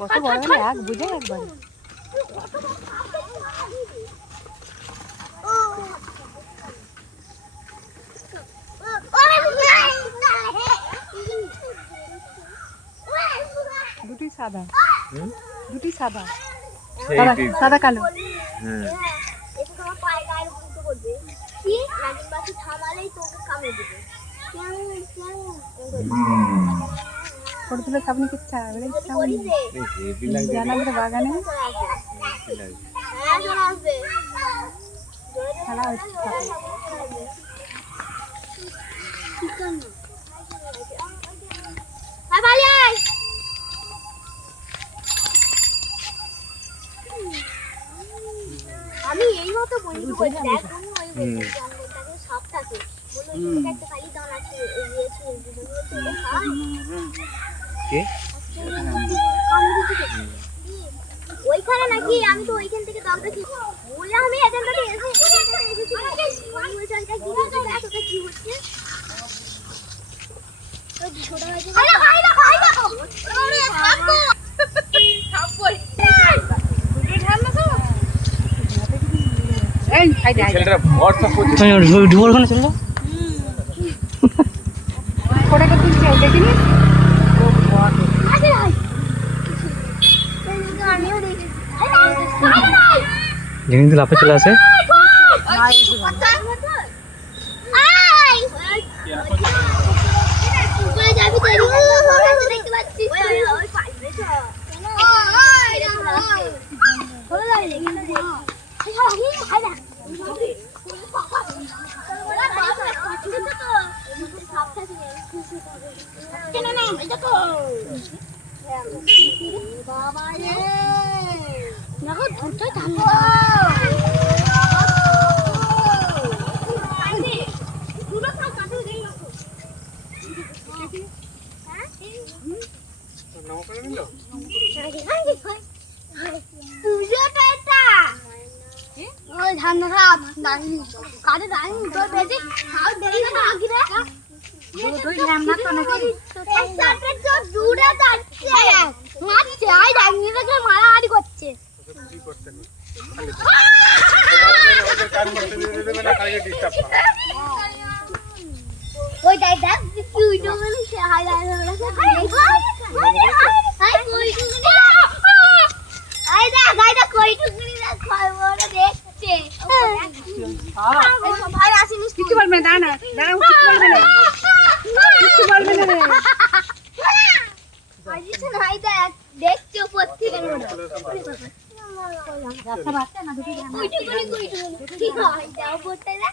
কত বড় হলে এক বুঝে একবার দুটি সাদা দুটি সাদা সাদা কালো ফটো তুলে সামনে কিচ্ছা জানা বাগানে খেলা হচ্ছে আমি এই মতো বন্ধু করি দেখ সব থাকে বলে একটা খালি দান আছে কে ওইখানে নাকি আমি তো ওইখান থেকে দাম দেখি বলে আমি এখান থেকে এসেছি ওই জায়গাটা কি হচ্ছে এতটা কি হচ্ছে তো ছোট হয়েছে খাই দেখো ওরে সাপো সাপ বল দুটো ঢালনা তো এই খাই দে ছেলেটা WhatsApp করছে ঢোল ওখানে চল ফটোটা তুলছে দেখিনি যেদিন তো লাফে চলে আসে বাবা রে দেখো দুটো মারামারি করছে ওই দেখ দেখ ভিডিও করে সে হাই হাই আই দা গাইদা কই টুকরি না খায় ওরা দেখছে ভাই আসিনি কিছু বলবে না দাঁড়া দাঁড়া কিছু বলবে না কিছু বলবে না রে আজিছে হাই দা দেখছে উপর থেকে রাস্তা বাচ্চা না দুটি কই টুকরি ঠিক হয় দাও উপরটা না